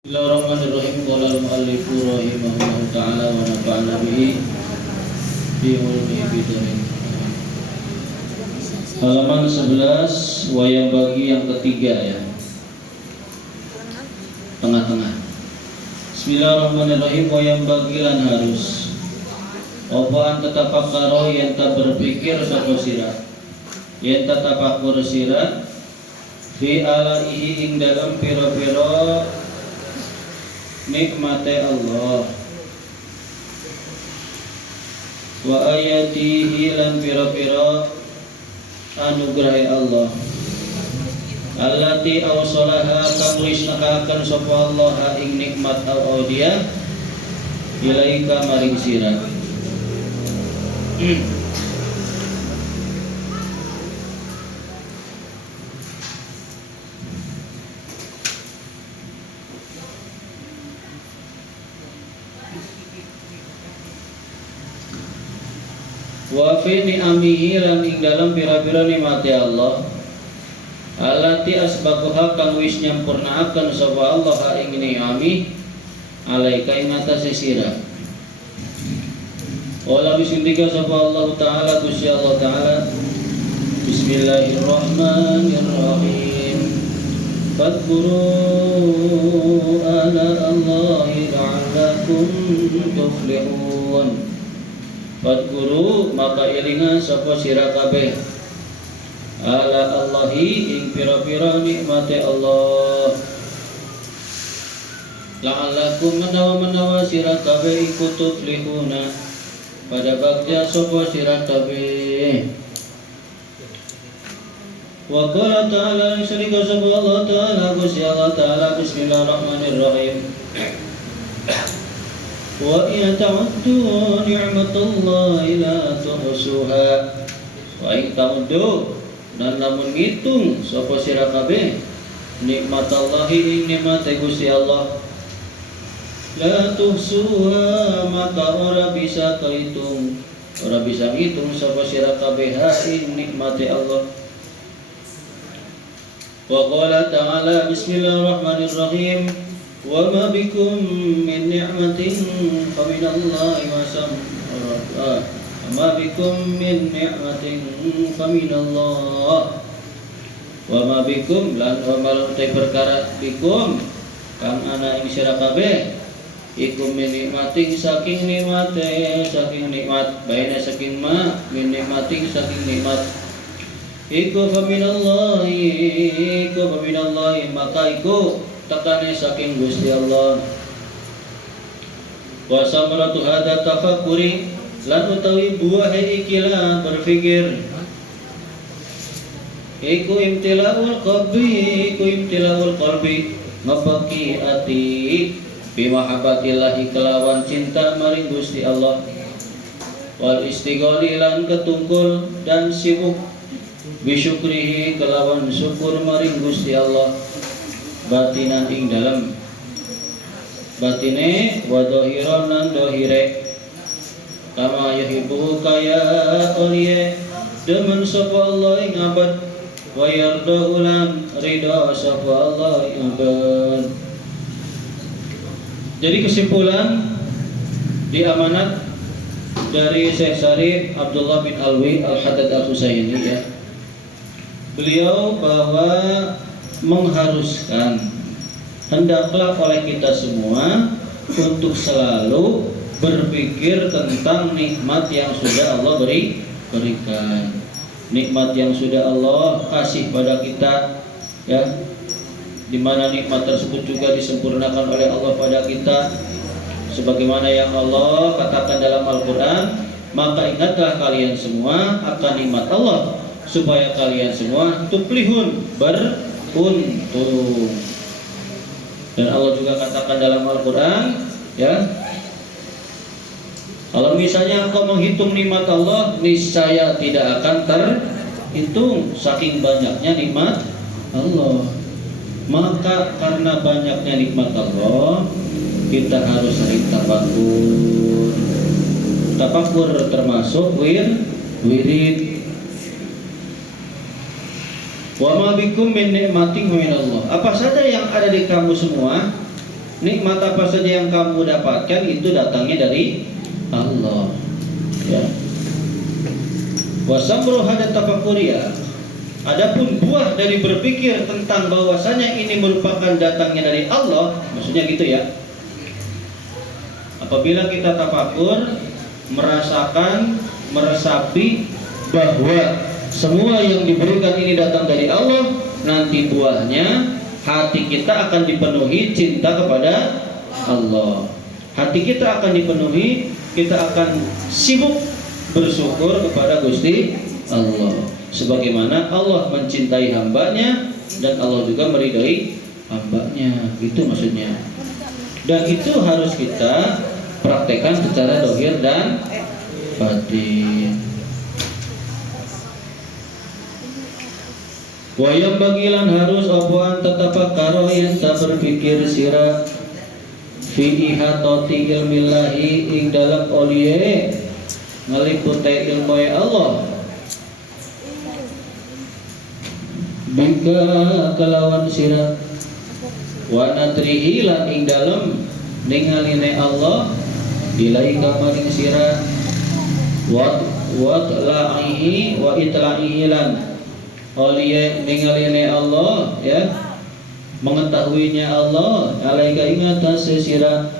Bismillahirrahmanirrahim. Qala al-mu'allifu rahimahullahu ta'ala wa nafa'ana bihi fi ulumi bidarin. Halaman 11 wayang bagi yang ketiga ya. Tengah-tengah. Bismillahirrahmanirrahim. Wayang bagi lan harus opaan tatafakkaro yen ta berpikir sapa sira. Yen ta tafakkur sira fi alaihi ing dalam pira-pira nikmate Allah wa ayatihi lan pira-pira anugrahe Allah allati awsalaha kang wis nakaken sapa Allah ing nikmat al-audia ilaika maring sira. Wa fi ni'amihi lan ing dalam pira-pira nikmate Allah allati asbaquha kang wis nyampurnaaken sapa Allah ing ni'ami alaika ing atase sira. Wala bismika sapa Allah taala Gusti Allah taala Bismillahirrahmanirrahim. Fadhkuru ala Allahi la'allakum tuflihun. Fadhkuru maka ilinga sapa sira kabeh ala Allahi ing pira-pira nikmate Allah la'allakum menawa sira kabeh iku tuflihuna pada bagja sapa sira kabeh. Wa qala ta'ala sirika sapa Allah ta'ala Gusti Allah ta'ala Bismillahirrahmanirrahim. Wa in ta'uddu ni'matallahi la tuhsuha. Wa in ta'uddu dan lamun ngitung sapa sira kabeh nikmatallahi ing nikmate Gusti Allah la tuhsuha maka ora bisa kehitung, ora bisa ngitung sapa sira kabeh ing nikmate Allah. Wa qala ta'ala Bismillahirrahmanirrahim. Wa ma bikum min ni'matin fa min Allahi wa ma bikum min ni'matin fa min Allah. Wa ma bikum lan wa malutai perkara bikum kang ana ing sira kabeh ikum min nikmatin saking nikmate saking nikmat baina saking ma min nikmatin saking nikmat iku fa min Allahi maka iku takane saking Gusti Allah. Wa samaratu hadza tafakkuri lan utawi buah ikilah berfikir iku imtilaul qalbi ngepeki ati bi mahabbatillahi kelawan cinta maring Gusti Allah wal istighali lan ketungkul dan sibuk bisyukrihi kelawan syukur maring Gusti Allah batinan ing dalam batine wa dhahiran lan dhahire kama yuhibbu kaya oliye demen sapa Allah ing abad wa yarda ulan ridha sapa Allah ing abad. Jadi kesimpulan di amanat dari Syekh Syarif Abdullah bin Alwi Al-Haddad Al-Husaini ya, beliau bahwa mengharuskan hendaklah oleh kita semua untuk selalu berpikir tentang nikmat yang sudah Allah berikan, nikmat yang sudah Allah kasih pada kita ya, di mana nikmat tersebut juga disempurnakan oleh Allah pada kita sebagaimana yang Allah katakan dalam Al-Qur'an, maka ingatlah kalian semua akan nikmat Allah supaya kalian semua tuflihun beruntung. Dan Allah juga katakan dalam Al-Quran ya, kalau misalnya engkau menghitung nikmat Allah niscaya tidak akan terhitung saking banyaknya nikmat Allah. Maka karena banyaknya nikmat Allah kita harus sering tafakkur. Tafakkur termasuk wirid. Wa ma bikum min ni'matin min Allah. Apa saja yang ada di kamu semua nikmat apa saja yang kamu dapatkan itu datangnya dari Allah. Ya. Wasamru hadat tafakuria. Adapun buah dari berpikir tentang bahwasanya ini merupakan datangnya dari Allah, maksudnya gitu ya. Apabila kita tafakur, merasakan, meresapi bahwa semua yang diberikan ini datang dari Allah, nanti buahnya hati kita akan dipenuhi cinta kepada Allah. Hati kita akan dipenuhi, kita akan sibuk bersyukur kepada Gusti Allah. Sebagaimana Allah mencintai hambanya dan Allah juga meridhai hambanya, itu maksudnya. Dan itu harus kita praktekkan secara zahir dan batin. Wayang bagilan harus opoan tatapakkaro yang tak berpikir sira fi ihatati ilmillahi ing dalam oliye ngaliputai ilmu Allah. Bika kelawan sira wa nadrihi lan ing dalem ningaline Allah ilaika maring sira wa tla'ihi wa itla'ihi lan oliye ningaline Allah, ya, mengetahuinya Allah alaika ing atas sira.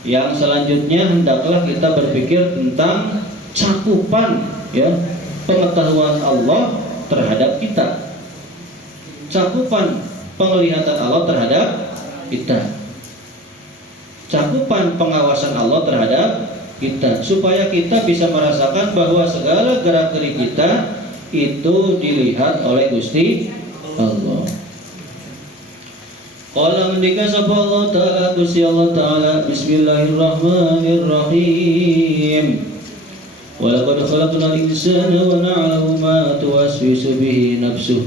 Yang selanjutnya hendaklah kita berpikir tentang cakupan, ya, pengetahuan Allah terhadap kita, cakupan penglihatan Allah terhadap kita, cakupan pengawasan Allah terhadap kita, supaya kita bisa merasakan bahwa segala gerak-gerik kita itu dilihat oleh Gusti Allah. Qala ngendika sapa Allah Ta'ala, Gusti Allah Ta'ala, Bismillahirrahmanirrahim. Walaqad khalaqnal insana wa na'lamu ma tuwaswisu bihi nafsuhu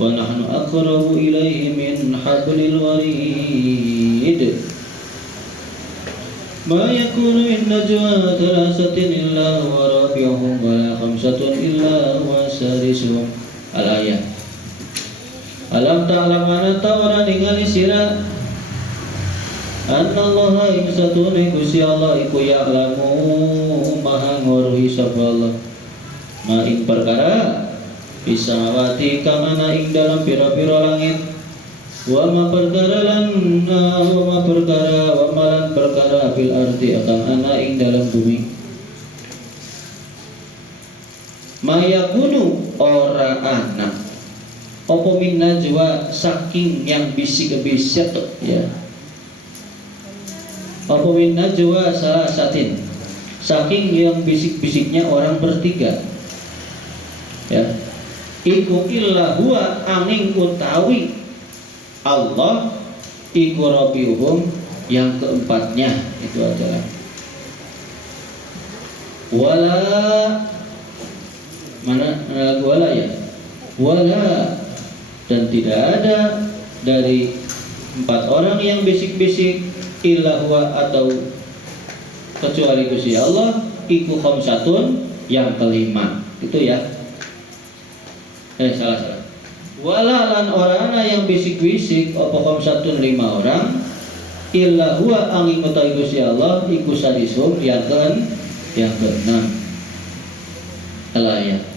wa nahnu aqrabu ilaihi min hablil warid. Ma yakunu min najwa thalathatin illa huwa rabi'uhum wa la khamsatun illa huwa sadisuhum. Al-ayat. Alam ta'lam ana tawara ningali sira Anallaha ing satune Gusti Allah iku ya'lamu maha nguruhi sapa Allah ma ing perkara bisa wati kamana ing dalam pira-pira langit wa ma perkara wa malan perkara fil ardi akan ana ing dalam bumi. Mayakunu ora ana apa min najwa saking yang bisik-bisik, ya. Apa min najwa salah satin saking yang bisik-bisiknya orang bertiga, ya. Iku illa huwa angin utawi Allah iku rabiuhum yang keempatnya itu adalah wala mana wala, ya, wala, dan tidak ada dari empat orang yang bisik-bisik illa huwa atau kecuali Gusti Allah iku khamsatun yang kelima itu, ya. Salah. Wala lan orana yang bisik-bisik apa khamsatun 5 orang illa huwa angin utawi Gusti Allah iku sadisum yang keenam. Al-ayat.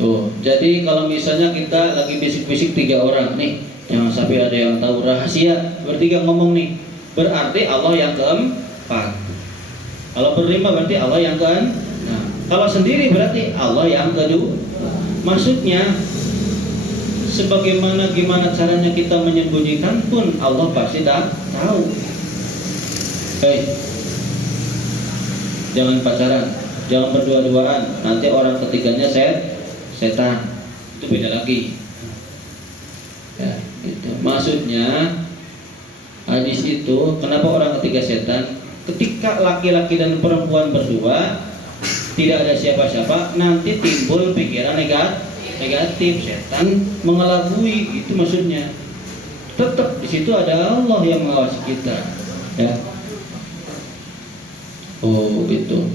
Oh, jadi kalau misalnya kita lagi bisik-bisik 3 orang nih, jangan sampai ada yang tahu rahasia, bertiga ngomong nih, berarti Allah yang keempat. Kalau berlima berarti Allah yang keenam. Nah, kalau sendiri berarti Allah yang kedua. Maksudnya sebagaimana gimana caranya kita menyembunyikan pun Allah pasti tahu. Jangan pacaran, jangan berdua-duaan, nanti orang ketiganya setan, itu beda lagi, ya, gitu. Maksudnya hadis itu kenapa orang ketiga setan? Ketika laki-laki dan perempuan berdua tidak ada siapa-siapa, nanti timbul pikiran negatif, setan mengelabui, itu maksudnya. Tetap di situ ada Allah yang mengawasi kita, ya. Oh, gitu.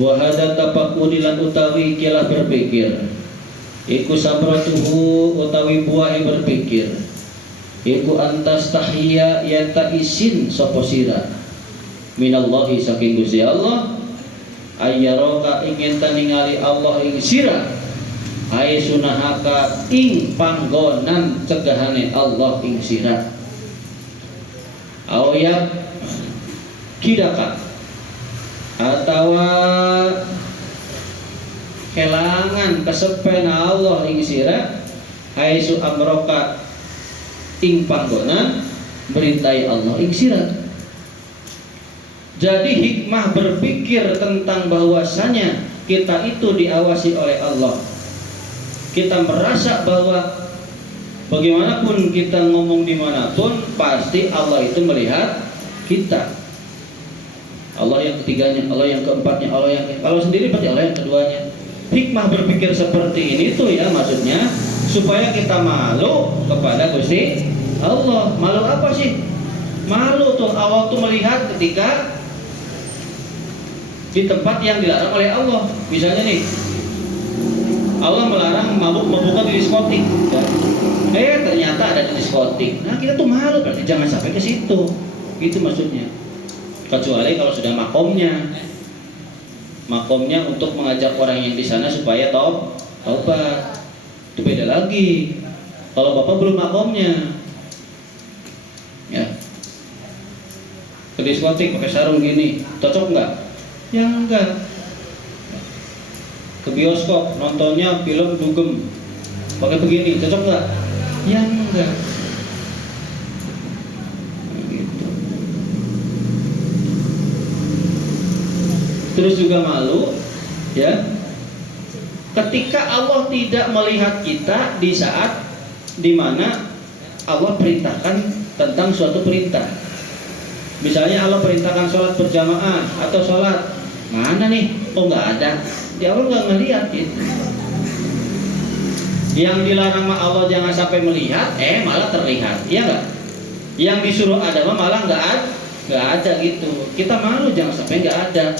Wa hadza tafakkurilan utawi ikilah berpikir iku samratuhu utawi buahe berpikir iku antas tahiyya yata isin sapa sira minallahi saking Gusti Allah ayyaraka ingin ningali Allah ing sira ai sunahaka ing panggonan cegahane Allah ing sira aoyak kidaka atawa kelangan kesepen Allah ing sira haisu amroka ing panggonan berintai Allah ing sira. Jadi hikmah berpikir tentang bahwasanya kita itu diawasi oleh Allah. Kita merasa bahwa bagaimanapun kita ngomong dimanapun pasti Allah itu melihat kita. Allah yang ketiganya, Allah yang keempatnya, Allah sendiri berarti Allah yang keduanya. Hikmah berpikir seperti ini tuh ya maksudnya supaya kita malu kepada Gusti Allah. Malu apa sih? Malu tuh Allah tuh melihat ketika di tempat yang dilarang oleh Allah. Misalnya nih, Allah melarang mabuk-mabukan di diskotik. Ternyata ada di diskotik. Nah kita tuh malu, berarti jangan sampai ke situ. Itu maksudnya. Kecuali kalau sudah makomnya untuk mengajak orang yang di sana supaya taubat. Itu beda lagi. Kalau bapak belum makomnya, ya ke diskotik pakai sarung gini, cocok nggak? Ya enggak. Ke bioskop nontonnya film dugem pakai begini, cocok nggak? Ya enggak. Gitu. Terus juga malu, ya, ketika Allah tidak melihat kita di saat dimana Allah perintahkan tentang suatu perintah. Misalnya Allah perintahkan sholat berjamaah atau sholat mana nih? Oh nggak ada. Ya Allah nggak ngelihat gitu. Yang dilarang Allah jangan sampai melihat, malah terlihat, iya nggak? Yang disuruh ada malah nggak ada gitu. Kita malu jangan sampai nggak ada.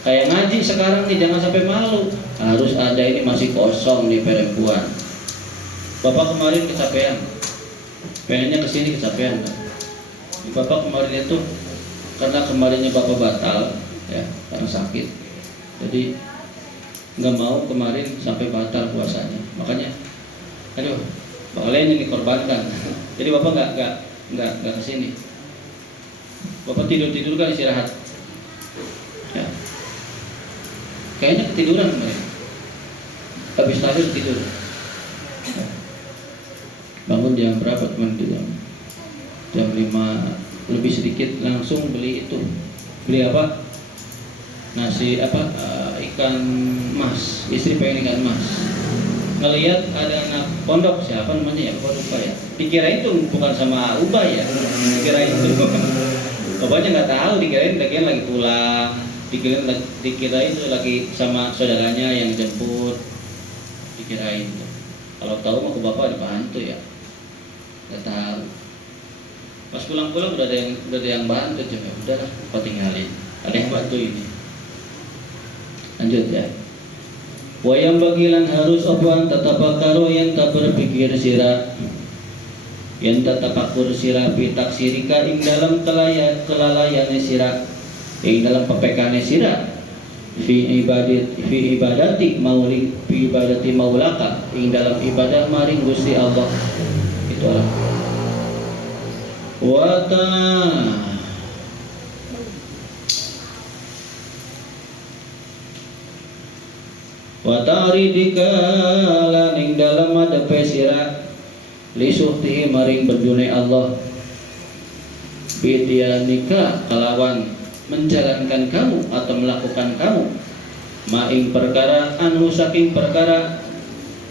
Kayak ngaji sekarang nih jangan sampai malu. Harus ada, ini masih kosong nih perempuan. Bapak kemarin kecapean, pengennya kesini kecapean. Bapak kemarin itu karena kemarinnya bapak batal, ya karena sakit. Jadi nggak mau kemarin sampai batal puasanya. Makanya, aduh, kalian yang dikorbankan. Jadi bapak nggak kesini. Bapak tidur kan istirahat. Ya. Kayaknya ketiduran kemarin. Habis tahajud tidur. Ya. Bangun jam berapa teman itu? Jam 5 lebih sedikit langsung beli itu. Beli apa? Nasi apa? Ikan mas. Istri pengen ikan mas. Ngelihat ada anak pondok, siapa namanya ya? Pondok lupa ya. Dikirain itu bukan sama Ubay ya. Dikirain itu. Bapaknya nggak tahu, dikirain lagi pulang. Dikirain itu lagi sama saudaranya yang jemput. Dikirain itu. Kalau tahu mau ke bapak dibantu ya. Nggak tahu. Pas pulang-pulang udah ada yang bantu, coba udahlah, apa tinggalin. Ada yang bantu ini. Lanjut ya. Wayang bagilan harus opan tatapakaro yang tak berpikir sirah, yang tatapakur sirah pitak sirika ing dalam kelalaian sirah, ing dalam pepekane sirah. Fi ibadati maulaka ing dalam ibadah maring Gusti Allah. Itulah. Watari dikala ning dalam adepe sira lisuhti maring berjune Allah bidianika kalawan menjalankan kamu atau melakukan kamu maing perkara anu saking perkara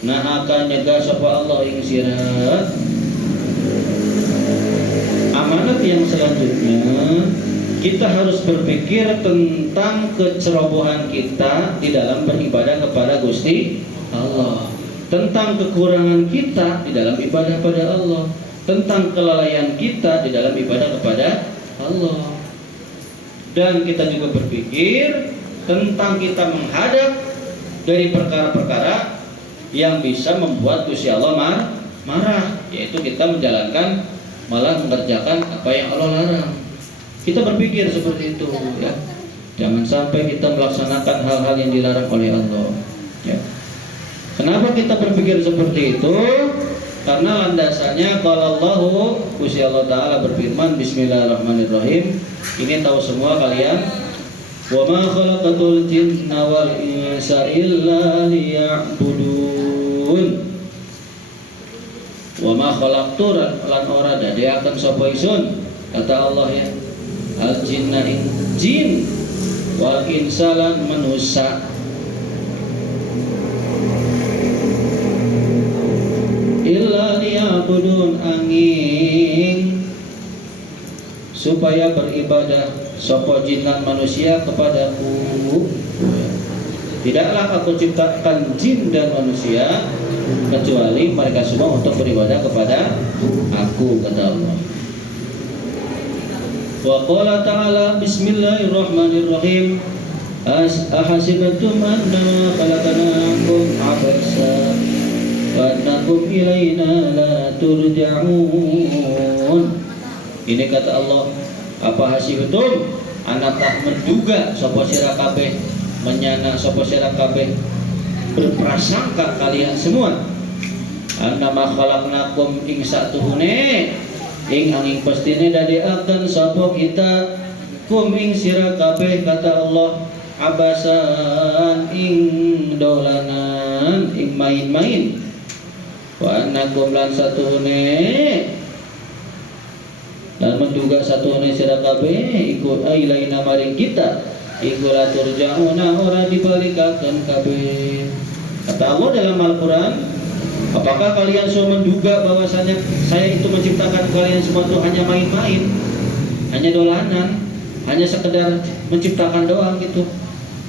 nahaka nyegah sapa Allah ing sira. Amanat yang selanjutnya, kita harus berpikir tentang kecerobohan kita di dalam beribadah kepada Gusti Allah, tentang kekurangan kita di dalam ibadah pada Allah, tentang kelalaian kita di dalam ibadah kepada Allah. Dan kita juga berpikir tentang kita menghadap dari perkara-perkara yang bisa membuat Gusti Allah marah. yaitu kita menjalankan malah mengerjakan apa yang Allah larang. Kita berpikir seperti itu ya. Jangan sampai kita melaksanakan hal-hal yang dilarang oleh Allah ya. Kenapa kita berpikir seperti itu? Karena landasannya kalau Allah Ta'ala berfirman, Bismillahirrahmanirrahim. Ini tahu semua kalian. Wa ma khalaqatul jinna wal insa illa liya'budun. Wa ma khalaqtu lan ora dadiaken sapa isun, kata Allah ya. Al jinna ing jin wal insa lan manusa. Illa liya'budun angin supaya beribadah sapa jin lan manusia kepadaku. Tidaklah aku ciptakan jin dan manusia kecuali mereka semua untuk beribadah kepada aku, kata Allah. Wa qala ta'ala bismillahirrahmanirrahim. Ahasibatum annama khalaqnakum abasa wa annakum ilaina la turja'un. Ini kata Allah, apa hasibtum anak tak menduga sapa sira kabeh, menyana sapa sira kabeh, berprasangka kalian semua annama khalaqnakum ing satuhune ing angin pastine dadekaken sapa kita kum ing sira kabeh, kata Allah, abasan ing dolanan ing main-main, wa annakum lan satuhune dan menduga satuhune sira kabeh iku ilaina maring kita iku la turja'una ora dibalikaken kabeh. Kata Allah dalam Al-Quran, apakah kalian semua menduga bahwasanya saya itu menciptakan kalian semua itu hanya main-main, hanya dolanan, hanya sekedar menciptakan doang gitu,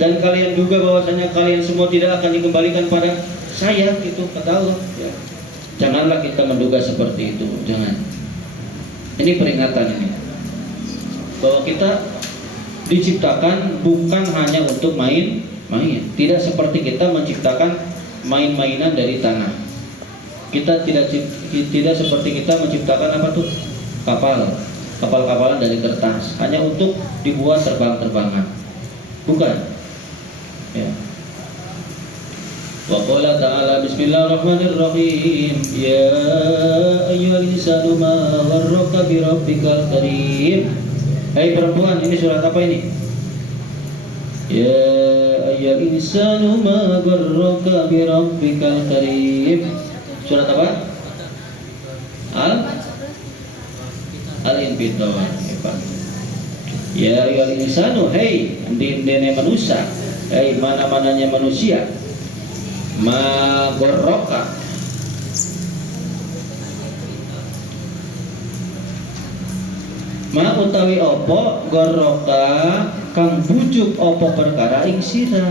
dan kalian duga bahwasanya kalian semua tidak akan dikembalikan pada saya gitu, kata Allah ya. Janganlah kita menduga seperti itu, jangan. Ini peringatan ini bahwa kita diciptakan bukan hanya untuk main-main. Tidak seperti kita menciptakan main-mainan dari tanah. Kita tidak seperti kita menciptakan apa tuh? Kapal-kapalan dari kertas hanya untuk dibuat terbang-terbangan. Bukan. Ya. Wa qala ta'ala bismillahirrahmanirrahim. Ya ayyuhal insanu ma gharraka bi rabbikal karim. Hai perempuan, ini surat apa ini? Ya ayyuhal insanu ma gharraka bi rabbikal karim. Surat apa? Al-Infitar. Ya ayyuhal insanu, hai dene manusia, hai mana-mananya manusia. Ma gharraka, ma utawi opo gharraka kang bujuk opo perkara ing sira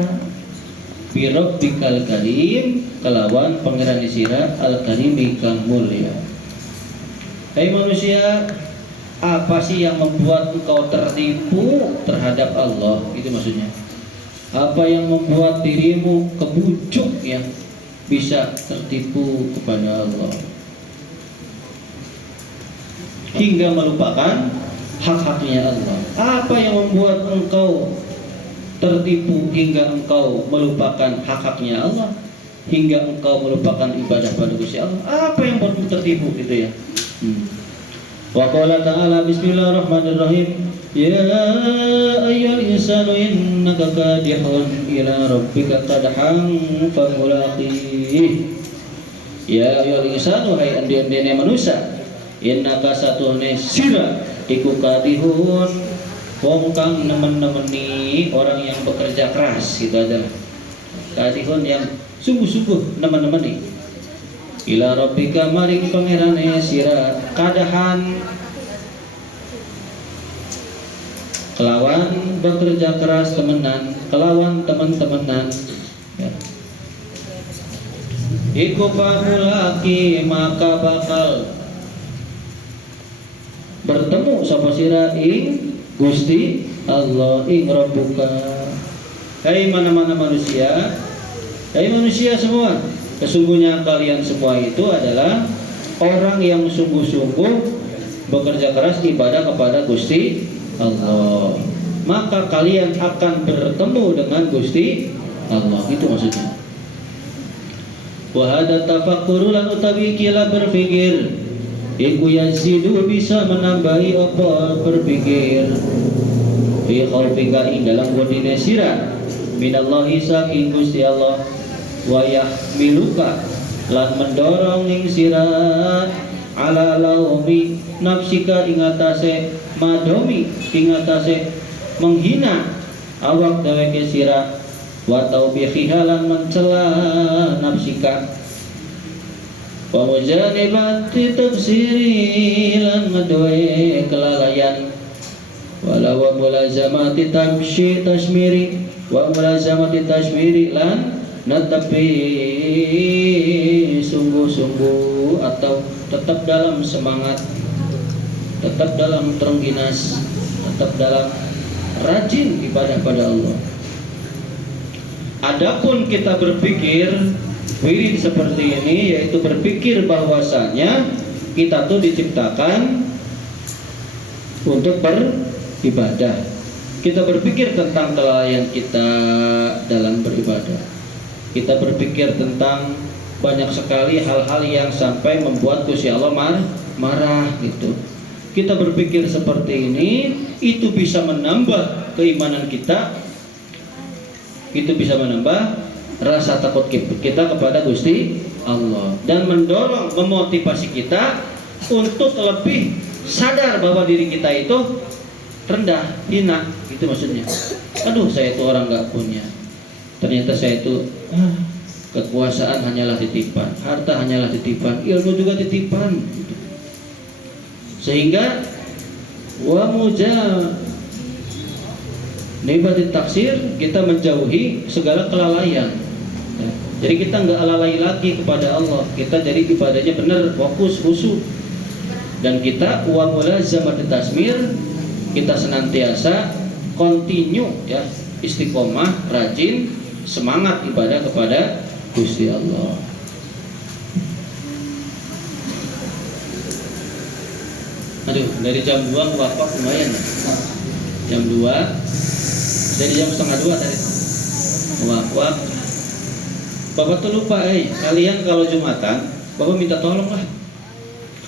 bi rabbikal karim kelawan pangeran sira al karim kang mulia. Hai manusia, apa sih yang membuat engkau tertipu terhadap Allah? Itu maksudnya. Apa yang membuat dirimu kebujuk ya, bisa tertipu kepada Allah hingga melupakan hak-haknya Allah? Apa yang membuat engkau tertipu hingga engkau melupakan hak-haknya Allah, hingga engkau melupakan ibadah pada Gusti Allah? Apa yang membuatmu tertipu gitu ya? Wa qala ta'ala bismillahirrahmanirrahim. Ya ayyuhal insanu innaka kadihun ila rabbika kadhan famulaqih. Ya ayyuhal insanu, hai andi-andine manusia, innaka satuhune sira iku kadihun wong kang nemen-nemeni orang yang bekerja keras, gitu aja. Kadihun yang sungguh-sungguh nemen-nemeni ila rabbika maring pangerane sira kadahan kelawan bekerja keras temenan, kelawan teman-temanan ya. Iku famulaki maka bakal bertemu sapa sira ing Gusti Allah ing Rabbuka. Hai mana-mana manusia, hai manusia semua, sesungguhnya kalian semua itu adalah orang yang sungguh-sungguh bekerja keras ibadah kepada Gusti Allah, maka kalian akan bertemu dengan Gusti Allah. Itu maksudnya. Wa hada tafakkur lan utawi kila berpikir iku yazidu bisa menambahi apa berpikir fi khaufika ing dalam bodine sira minallahi saking Gusti Allah wa yahmiluka lan mendorong ing sira ala laumi nafsika ing atase madomi ing atase menghina awak dheweke sira wa taubihiha lan mencela nafsika wa mujanibati tafsiri lan ngedoe kelalaian wala wa mulazamati tamshi tasmiri wa mulazamati tasmiri lan netapi sungguh-sungguh atau tetap dalam semangat, tetap dalam terengginas, tetap dalam rajin ibadah pada Allah. Adapun kita berpikir wirid seperti ini, yaitu berpikir bahwasanya kita tuh diciptakan untuk beribadah. Kita berpikir tentang kelalaian kita dalam beribadah. Kita berpikir tentang banyak sekali hal-hal yang sampai membuat Gusti Allah marah gitu. Kita berpikir seperti ini, itu bisa menambah keimanan kita. Itu bisa menambah rasa takut kita kepada Gusti Allah dan mendorong, memotivasi kita untuk lebih sadar bahwa diri kita itu rendah, hina, itu maksudnya. Aduh, saya itu orang nggak punya. Ternyata saya itu kekuasaan hanyalah titipan, harta hanyalah titipan, ilmu juga titipan. Gitu. Sehingga wa nibatit taksir, kita menjauhi segala kelalaian. Jadi kita nggak lalai lagi kepada Allah. Kita jadi ibadahnya benar, fokus, khusyuk. Dan kita wa mulazamatit tasmir, kita senantiasa continue ya, istiqomah, rajin, semangat ibadah kepada Gusti Allah. Aduh, dari jam 2 wakaf lumayan. Jam 2 dari jam setengah 2 tadi wakaf. Bapak tuh lupa, kalian kalau Jumatan, Bapak minta tolong lah,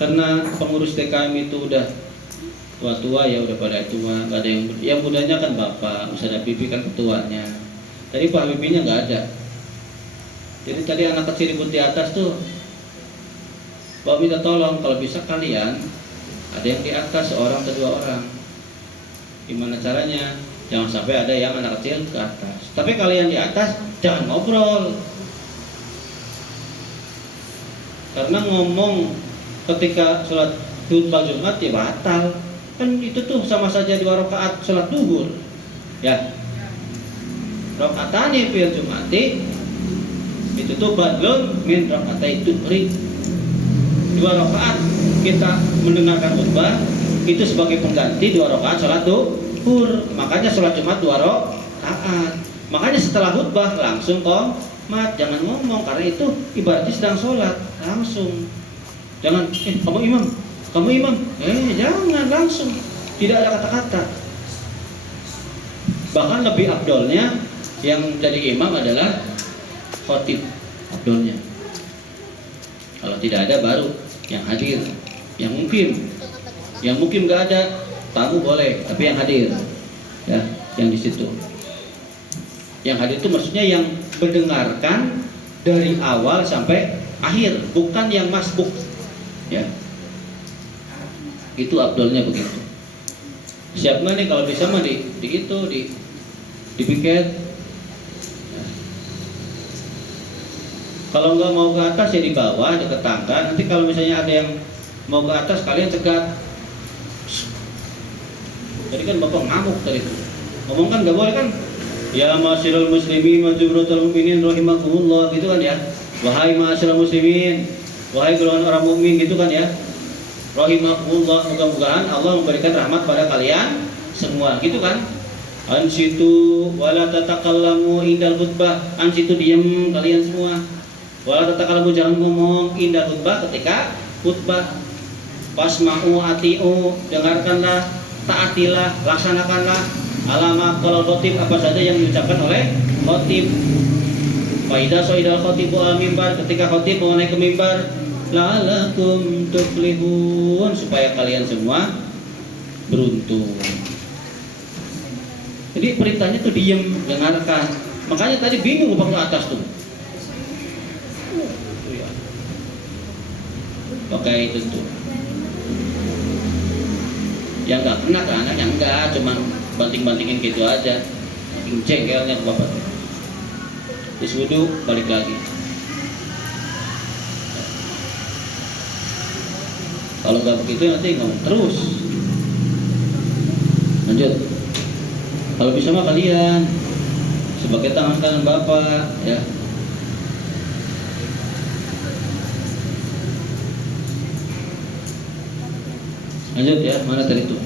karena pengurus TKM itu udah tua-tua ya, udah pada tua, nggak ada yang mudanya kan Bapak, Ustaz Habibie kan ketuanya. Tadi Pak Habibie-nya nggak ada. Jadi tadi anak kecil ribut di atas tuh, Bapak minta tolong kalau bisa kalian ada yang di atas, seorang atau 2 orang. Gimana caranya? Jangan sampai ada yang anak kecil ke atas. Tapi kalian di atas jangan ngobrol. Karena ngomong ketika sholat khutbah Jumat ya batal. Kan itu tuh sama saja 2 rakaat sholat duhur. Ya. Rakaatane fil Jumati itu tuh badlun min rakaatai tuhri. 2 rakaat kita mendengarkan khutbah itu sebagai pengganti 2 rakaat sholat duhur. Makanya sholat Jumat 2 rakaat. Makanya setelah khutbah langsung qomat, jangan ngomong karena itu ibaratnya sedang sholat, langsung. Jangan kamu imam. Jangan langsung. Tidak ada kata-kata. Bahkan lebih afdolnya yang jadi imam adalah khotib, afdolnya. Kalau tidak ada baru yang hadir, yang mungkin nggak ada, tamu boleh, tapi yang hadir, ya, yang di situ. Yang hadir itu maksudnya yang mendengarkan dari awal sampai akhir, bukan yang masbuk, ya. Itu afdolnya begitu. Siap nggak nih kalau bisa mah di piket. Ya. Kalau nggak mau ke atas ya di bawah dekat tangga. Nanti kalau misalnya ada yang mau ke atas kalian cegat. Tadi kan Bapak ngamuk tadi itu. Ngomong kan nggak boleh kan? Ya ma'asyiral muslimin wa jumratul mu'minin rahimakumullah gitu kan ya. Wahai ma'asyiral muslimin, wahai golongan orang mukmin gitu kan ya. Rahimakumullah, mudah-mudahan Allah memberikan rahmat pada kalian semua gitu kan. Ansitu wala tatakallamu indal khutbah. Ansitu diam kalian semua. Wala tatakallamu, jangan ngomong indal khutbah ketika khutbah, wasma'u ati'u, dengarkanlah, taatilah, laksanakanlah alama kalau khotib apa saja yang diucapkan oleh khotib. Faidah soidal khotibu al mimbar, ketika khotib mau naik ke mimbar, la'alakum tuflihun, supaya kalian semua beruntung. Jadi perintahnya tuh diem, dengarkan. Makanya tadi bingung waktu atas tuh. Pakai itu tuh. Yang nggak kena ke anaknya enggak, cuman banting-bantingin gitu aja. Saking jengkelnya ke bapak. Terus wudhu, balik lagi. Kalau nggak begitu nanti ngomong terus. Lanjut. Kalau bisa mah kalian sebagai tangan kanan bapak, ya. Lanjut ya, mana tadi itu?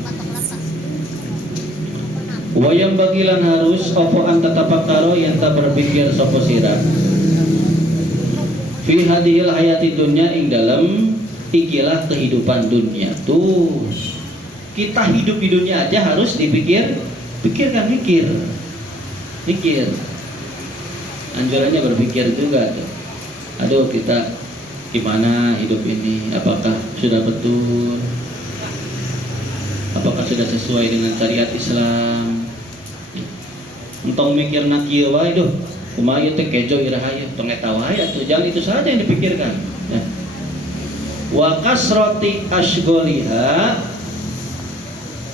Wayang bagilan harus opo anta tapakkaro yang tak berpikir sopo sira. Fi hadhil hayati dunya ing dalam ikilah kehidupan dunia tuh. Kita hidup di dunia aja harus dipikir, pikirkan, mikir. Anjurannya berpikir juga tuh. Aduh, kita gimana hidup ini? Apakah sudah betul? Apakah sudah sesuai dengan syariat Islam? Entong mikir nak kieu wae duh, kumaha ieu teh kejo iraha tong eta wae atuh, jangan itu saja yang dipikirkan. Ya. Wa kasrati asgholiha,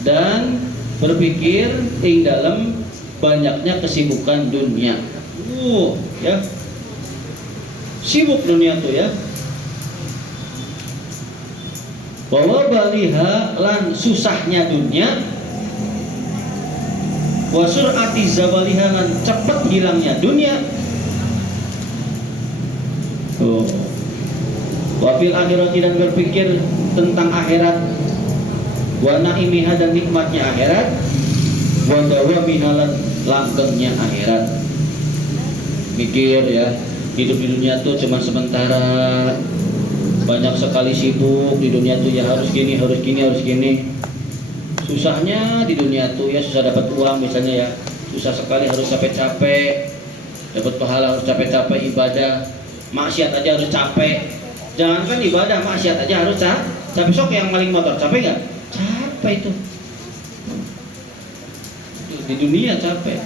dan berpikir ing dalam banyaknya kesibukan dunia. Ya. Sibuk dunia tuh ya. Wa baliha, lan susahnya dunia. Wa sur'ati zawaliha, lan cepat hilangnya dunia. Wa fil akhirati, dan berpikir tentang akhirat. Wa naimiha, dan nikmatnya akhirat. Wa dawamiha, lan langgengnya akhirat. Mikir ya, hidup di dunia tuh cuma sementara. Banyak sekali sibuk di dunia tuh ya, harus gini, harus gini, harus gini. Susahnya di dunia tuh ya, susah dapat uang misalnya ya, susah sekali, harus capek-capek dapat pahala, harus capek-capek ibadah, maksiat aja harus capek. Jangankan ibadah, maksiat aja harus capek. Sok yang maling motor capek nggak? Capek itu di dunia, capek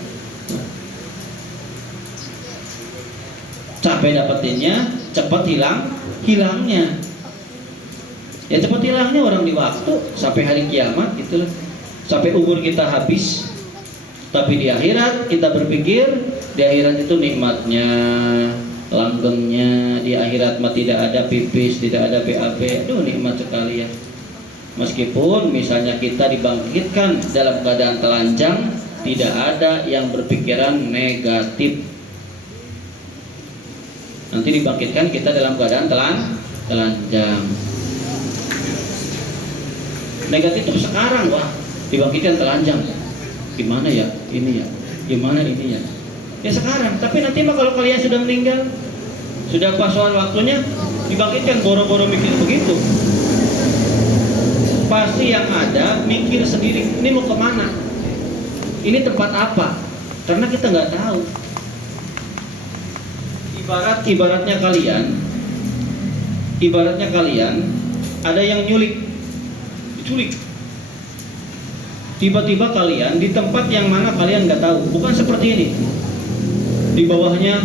dapetinnya, cepat hilangnya. Ya cepat hilangnya orang di waktu sampai hari kiamat gitu loh. Sampai umur kita habis. Tapi di akhirat kita berpikir, di akhirat itu nikmatnya, langgengnya. Di akhirat mah tidak ada pipis, tidak ada BAB. Aduh, nikmat sekali ya. Meskipun misalnya kita dibangkitkan dalam keadaan telanjang, tidak ada yang berpikiran negatif. Nanti dibangkitkan kita dalam keadaan telanjang. Negatif itu sekarang, wah, dibangkitkan telanjang. Gimana ya ini ya? Gimana ini ya? Ya sekarang. Tapi nanti mah kalau kalian sudah meninggal, sudah pas waktunya, dibangkitkan boro-boro mikir begitu. Pasti yang ada mikir sendiri, ini mau kemana? Ini tempat apa? Karena kita nggak tahu. Ibaratnya kalian ada yang diculik. Tiba-tiba kalian di tempat yang mana kalian nggak tahu, bukan seperti ini. Di bawahnya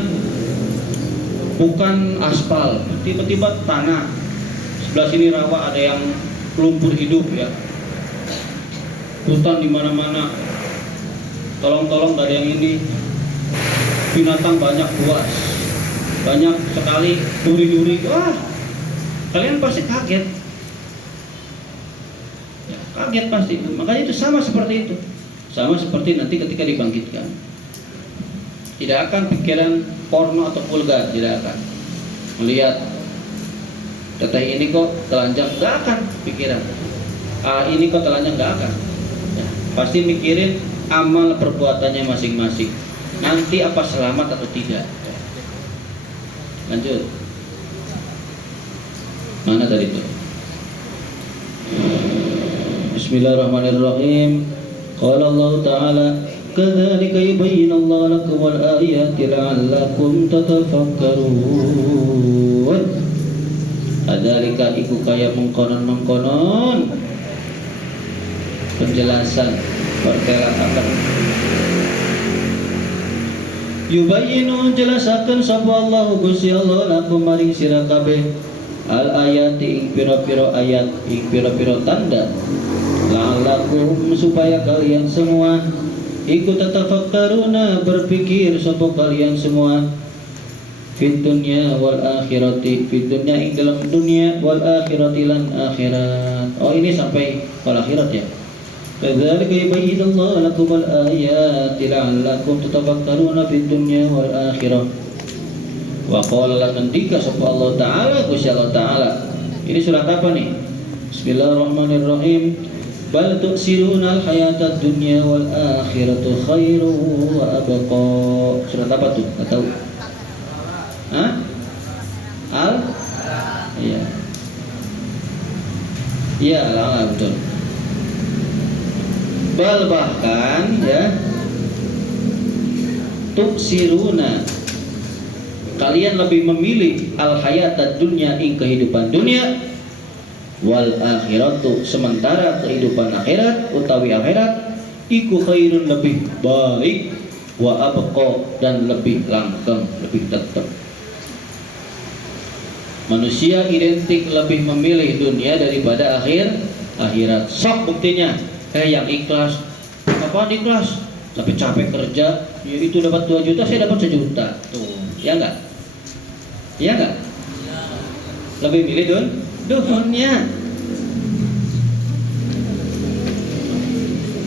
bukan aspal, tiba-tiba tanah. Sebelah sini rawa, ada yang lumpur hidup ya. Hutan di mana-mana. Tolong dari yang ini. Binatang banyak, buas. Banyak sekali duri-duri. Wah, kalian pasti kaget. Ya, kaget pasti. Makanya itu sama seperti itu. Sama seperti nanti ketika dibangkitkan. Tidak akan pikiran porno atau vulgar, tidak akan. Melihat teteh ini kok telanjang, nggak akan pikiran. Ini kok telanjang, nggak akan. Ya, pasti mikirin amal perbuatannya masing-masing. Nanti apa selamat atau tidak. Lanjut. Mana tadi itu? Bismillahirrahmanirrahim. Qala Allah Ta'ala, kadzalika yubayyinullahu lakumul ayati la'allakum tatafakkarun. Kadzalika iku kaya mengkonon-mengkonon penjelasan pertelakan yubayyinu jelasaken sapa Allah Gusti Allah lakum maring sira kabeh al ayati ing pira-pira ayat ing pira-pira tanda la'allakum supaya kalian semua ikut tatafakkaruna berpikir sapa kalian semua fid dunya wal akhirati fid dunya ing dalam dunia wal akhirati lan akhirat. Oh ini sampai wal akhirat ya. Kadzalika yubayyinullahu lakumul ayati la'allakum tatafakkaruna fid dunya wal akhirah. Wa qala ngendika sapa Allah Ta'ala Gusti Allah Ta'ala. Ini surat apa nih? Bismillahirrahmanirrahim. Bal tu'siruna al-hayatad dunya wal akhiratu khairu wa abqa. Surat apa tuh? Enggak tahu. Hah? Al? Iya. Iya, Al betul. Bal bahkan ya tuksiruna kalian lebih memilih al hayatad dunya ing kehidupan dunia wal akhiratu sementara kehidupan akhirat utawi akhirat iku khairun lebih baik wa abqa dan lebih langgeng lebih tetap. Manusia identik lebih memilih dunia daripada akhirat. Sok buktinya yang ikhlas, apa ikhlas? Tapi capek kerja, ya itu dapat 2 juta, saya dapat 1 juta. Tuh, ya enggak? Ya enggak? Lebih milih dunia.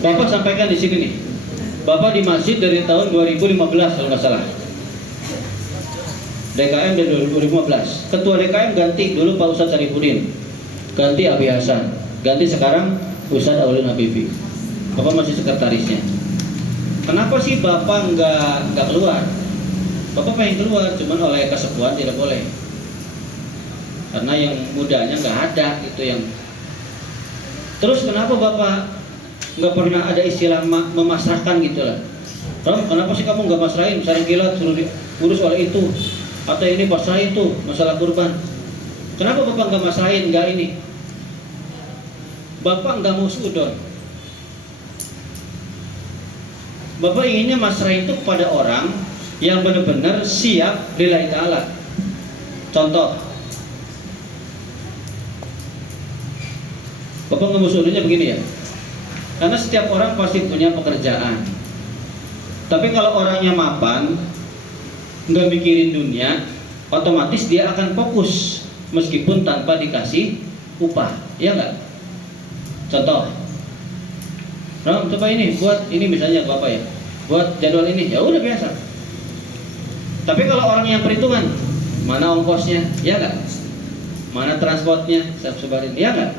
Bapak sampaikan di sini nih. Bapak di masjid dari tahun 2015 kalau nggak salah. DKM dari 2015. Ketua DKM ganti dulu Pak Ustadz Sarifudin, ganti Abi Hasan, ganti sekarang Ustadz Aulun Habibi. Bapak masih sekretarisnya. Kenapa sih Bapak nggak keluar? Bapak pengen keluar, cuman oleh kesepuan tidak boleh. Karena yang mudanya nggak ada, itu yang. Terus kenapa Bapak nggak pernah ada istilah memasrahkan gitu lah? Rom, kenapa sih kamu nggak masrahin? Sarang kilat suruh urus oleh itu, atau ini pasrahin tuh masalah kurban. Kenapa Bapak nggak masrahin, nggak ini? Bapak nggak mau sudon. Bapak inginnya masrahin itu kepada orang yang benar-benar siap lillahi ta'ala. Contoh, Bapak nggak mau sudonnya begini ya. Karena setiap orang pasti punya pekerjaan. Tapi kalau orangnya mapan, nggak mikirin dunia, otomatis dia akan fokus meskipun tanpa dikasih upah, ya nggak? Contoh, Rom, coba ini buat ini misalnya Bapak ya, buat jadwal ini, ya udah biasa. Tapi kalau orang yang perhitungan, mana ongkosnya, ya nggak? Mana transportnya, saya sebarin, ya nggak?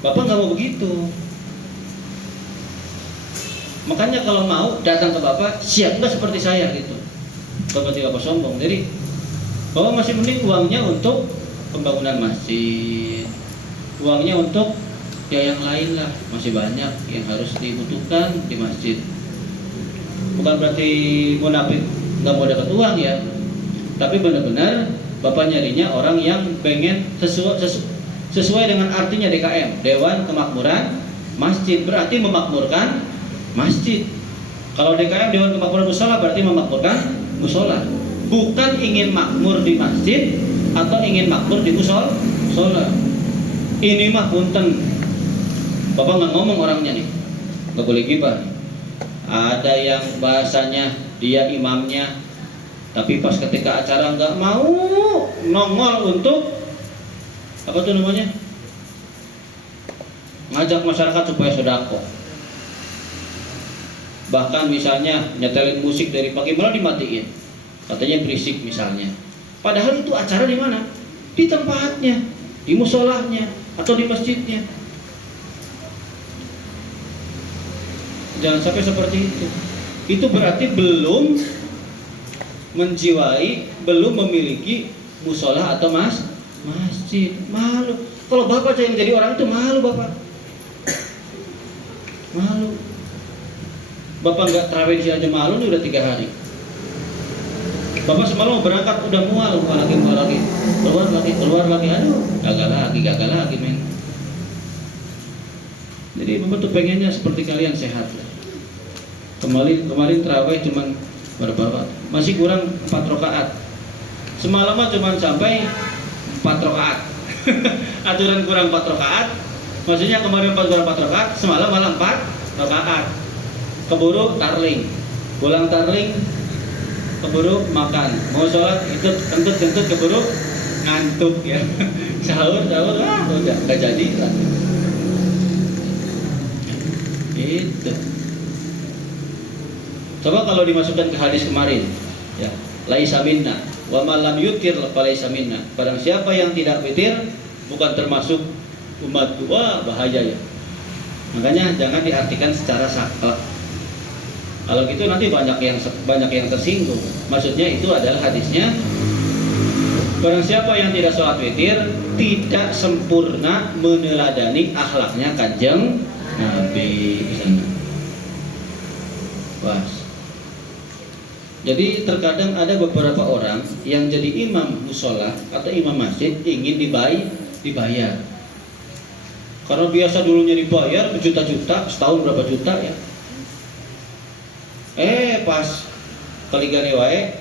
Bapak nggak mau begitu. Makanya kalau mau datang ke Bapak, siap nggak seperti saya gitu. Bapak tidak apa sombong. Jadi Bapak masih mending uangnya untuk pembangunan masjid, uangnya untuk ya yang lain lah, masih banyak yang harus dibutuhkan di masjid. Bukan berarti munafik nggak mau dapat uang ya, tapi benar-benar Bapak nyarinya orang yang pengen sesuai dengan artinya DKM, Dewan Kemakmuran Masjid, berarti memakmurkan masjid. Kalau DKM Dewan Kemakmuran Musola berarti memakmurkan musola, bukan ingin makmur di masjid atau ingin makmur di musola. Ini mah punten, Bapak nggak ngomong orangnya nih, nggak boleh gibah. Ada yang bahasanya dia imamnya, tapi pas ketika acara nggak mau nongol untuk apa tuh namanya, ngajak masyarakat supaya sedekah. Bahkan misalnya nyetelin musik dari pagi malah dimatiin, katanya berisik misalnya. Padahal itu acara di mana? Di tempatnya, di musolahnya atau di masjidnya. Jangan sampai seperti itu. Itu berarti belum menjiwai, belum memiliki musola atau masjid. Malu. Kalau Bapak yang jadi orang itu malu Bapak. Malu. Bapak nggak terawih di sini aja malu nih udah 3 hari. Bapak semalam mau berangkat udah mual lagi, keluar lagi, aduh, gagal lagi men. Jadi Bapak tuh pengennya seperti kalian sehat. Kemarin terawih cuman berapa? Masih kurang 4 rakaat. Semalam cuma sampai 4 rakaat. Aturan kurang 4 rakaat. Maksudnya kemarin kurang 4 rakaat, semalam malam 4 rakaat. Keburu tarling. Pulang tarling, keburu makan. Mau sholat itu kentut keburu ngantuk ya. Sahur udah nggak jadi lah. Itu. Coba kalau dimasukkan ke hadis kemarin, ya, laisa minna wa man lam yutir falaisa minna. Barang siapa yang tidak witir bukan termasuk umatku. Wah, bahaya ya. Makanya jangan diartikan secara saklek. Kalau gitu nanti banyak yang tersinggung. Maksudnya itu adalah hadisnya, barang siapa yang tidak sholat witir tidak sempurna meneladani akhlaknya Kanjeng Nabi. Was. Jadi terkadang ada beberapa orang yang jadi imam musola atau imam masjid ingin dibayar. Karena biasa dulunya dibayar berjuta-juta, setahun berapa juta ya. Pas keligane wae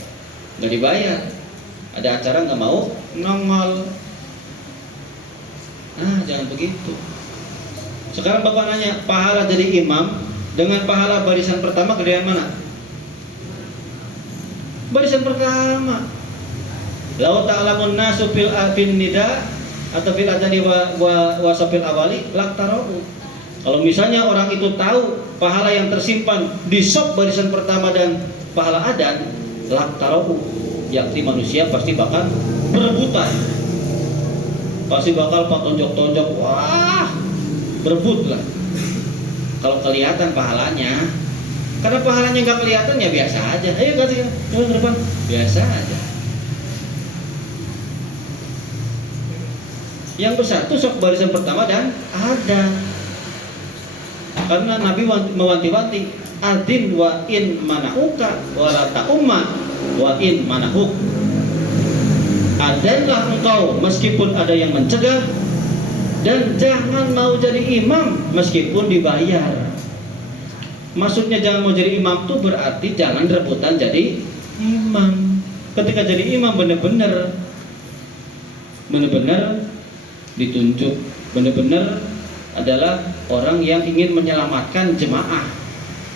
nggak dibayar. Ada acara nggak mau nongol. Jangan begitu. Sekarang Bapak nanya, pahala jadi imam dengan pahala barisan pertama gedean mana? Barisan pertama. Lau ta'lamun nasu fil nida atau fil adani wa safil awali laktarau. Kalau misalnya orang itu tahu pahala yang tersimpan di sop barisan pertama dan pahala adan, laktarau, yakni manusia pasti bakal berebutan. Pasti bakal tonjok-tonjok, wah, berebut lah. Kalau kelihatan pahalanya, karena pahalanya nggak kelihatan ya biasa aja. Ayo kasih, coba ke depan, biasa aja. Yang bersatu sok barisan pertama dan ada. Karena Nabi mewanti-wanti, adin wa in manahuka wala ta'umma wa in manahuk. Adanlah engkau meskipun ada yang mencegah, dan jangan mau jadi imam meskipun dibayar. Maksudnya jangan mau jadi imam itu berarti jangan rebutan jadi imam. Ketika jadi imam benar-benar ditunjuk, benar-benar adalah orang yang ingin menyelamatkan jemaah.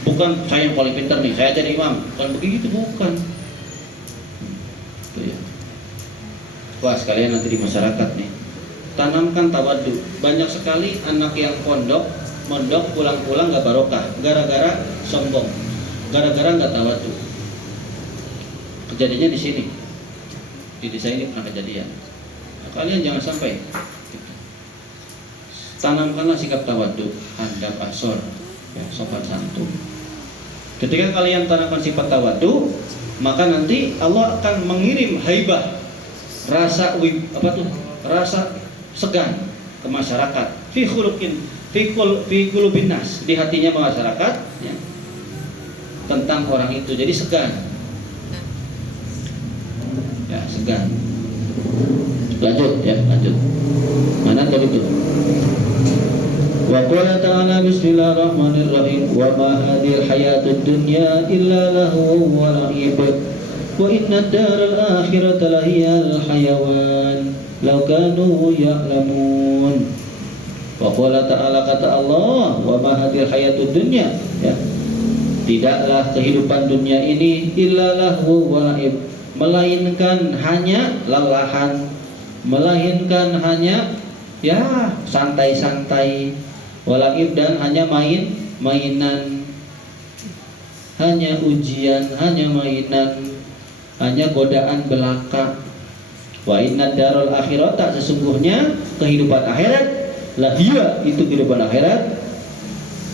Bukan saya yang paling pintar nih, saya jadi imam. Bukan begitu, bukan. Itu ya. Wah, sekalian nanti di masyarakat nih, tanamkan tawadhu. Banyak sekali anak yang mondok pulang-pulang nggak barokah, gara-gara sombong, gara-gara nggak tawadhu. Kejadiannya di sini, di desa ini pernah kejadian. Nah, kalian jangan sampai. Tanamkanlah sikap tawadhu, hadap asor, ya, sopan santun. Ketika kalian tanamkan sifat tawadhu, maka nanti Allah akan mengirim haibah, rasa rasa segan ke masyarakat, fi qulubin nas, di hatinya masyarakat ya, tentang orang itu. Jadi segan. Ya, segan. Lanjut. Mana tadi itu? Wa qala ta'ala bismillahirrahmanirrahim wa ma hadhil hayatud dunya illa lahu wa la'ib wa inna ad-daral akhirata lahiyal hayawan law kanu ya'lamun. Wa qala ta'ala, kata Allah, wa ma hadhil hayatud dunya, ya, tidaklah kehidupan dunia ini illa lahu wa la'ib, melainkan hanya lelahan, melainkan hanya ya santai-santai, walaib, dan hanya mainan, hanya ujian, hanya mainan, hanya godaan belaka. Wa inna darul akhirat, tak sesungguhnya kehidupan akhirat, lahia, itu kehidupan akhirat,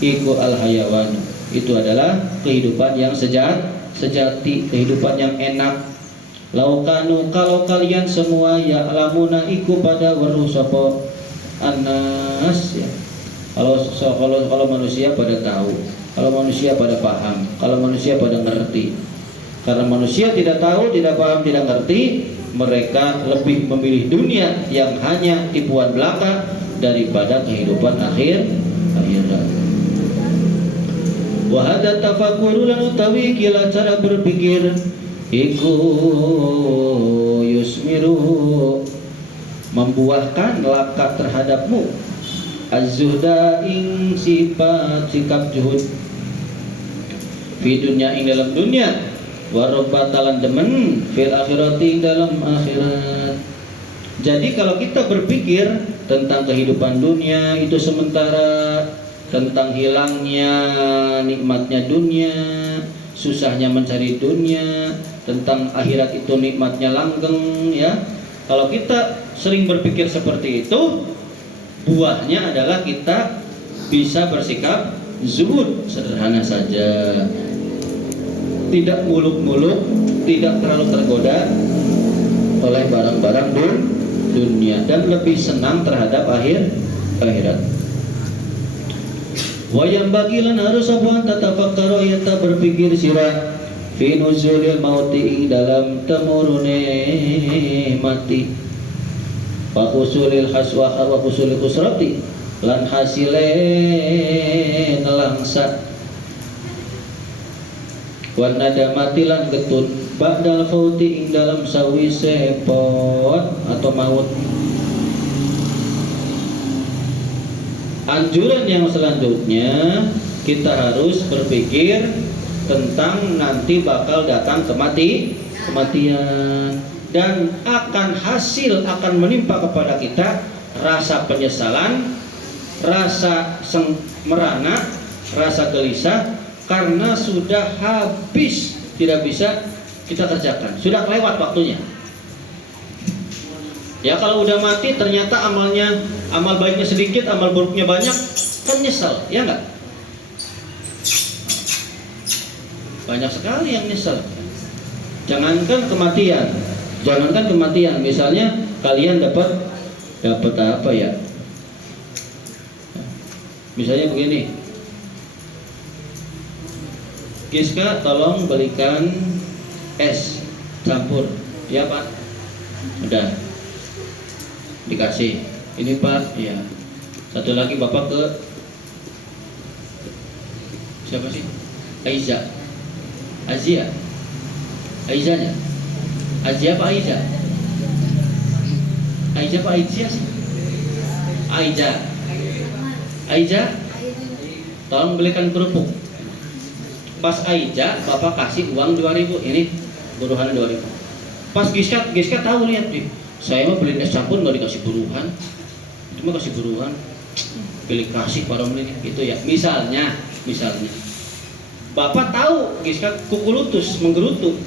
iku al hayawan, itu adalah kehidupan yang sejati, kehidupan yang enak. Laukanu, kalau kalian semua ya'lamuna iku pada weruh sapa anas, ya, Kalau manusia pada tahu, kalau manusia pada paham, kalau manusia pada ngerti. Karena manusia tidak tahu, tidak paham, tidak ngerti, mereka lebih memilih dunia yang hanya tipuan belaka daripada kehidupan akhirat. Wa hadza tafakkuru lan utawi kila cara berpikir iku yusmiru membuahkan laka terhadapmu az-zuhda ing sifat sikap zuhud fi dunya ing dalam dunia warobatalan demen fil akhirati dalam akhirat. Jadi kalau kita berpikir tentang kehidupan dunia itu sementara, tentang hilangnya nikmatnya dunia, susahnya mencari dunia, tentang akhirat itu nikmatnya langgeng, ya. Kalau kita sering berpikir seperti itu, buahnya adalah kita bisa bersikap zuhud, sederhana saja, tidak muluk-muluk, tidak terlalu tergoda oleh barang-barang dunia, dan lebih senang terhadap akhirat. Wayang bagilan harus abuan tatafakkaru yata berpikir sirah fi nuzulil mauti dalam temurune mati wa husulil haswa wa husulil usrati lan hasile nelangsa wa nadamati lan getun ba'dal fauti ing dalam sawise pot atau maut. Anjuran yang selanjutnya, kita harus berpikir tentang nanti bakal datang kematian, dan akan menimpa kepada kita rasa penyesalan, rasa merana, rasa gelisah karena sudah habis, tidak bisa kita kerjakan, sudah kelewat waktunya. Ya kalau udah mati ternyata amal baiknya sedikit, amal buruknya banyak, kan nyesel, ya enggak? Banyak sekali yang nyesel. Jangankan kematian, misalnya kalian dapat apa ya? Misalnya begini, Giska tolong belikan es campur, ya Pak. Udah dikasih, ini Pak, ya. Satu lagi Bapak ke siapa sih? Aizanya? Aizia apa Aiza? Aiza apa Aizia sih? Aiza, tolong belikan kerupuk. Pas Aiza, Bapak kasih uang 2.000, ini buruhan 2.000. Pas Giska tahu, lihat nih, saya mah beli es campur nggak dikasih buruhan, itu mah kasih buruhan, pilih kasih para beli gitu ya. Misalnya, Bapak tahu Giska kukulutus menggerutu,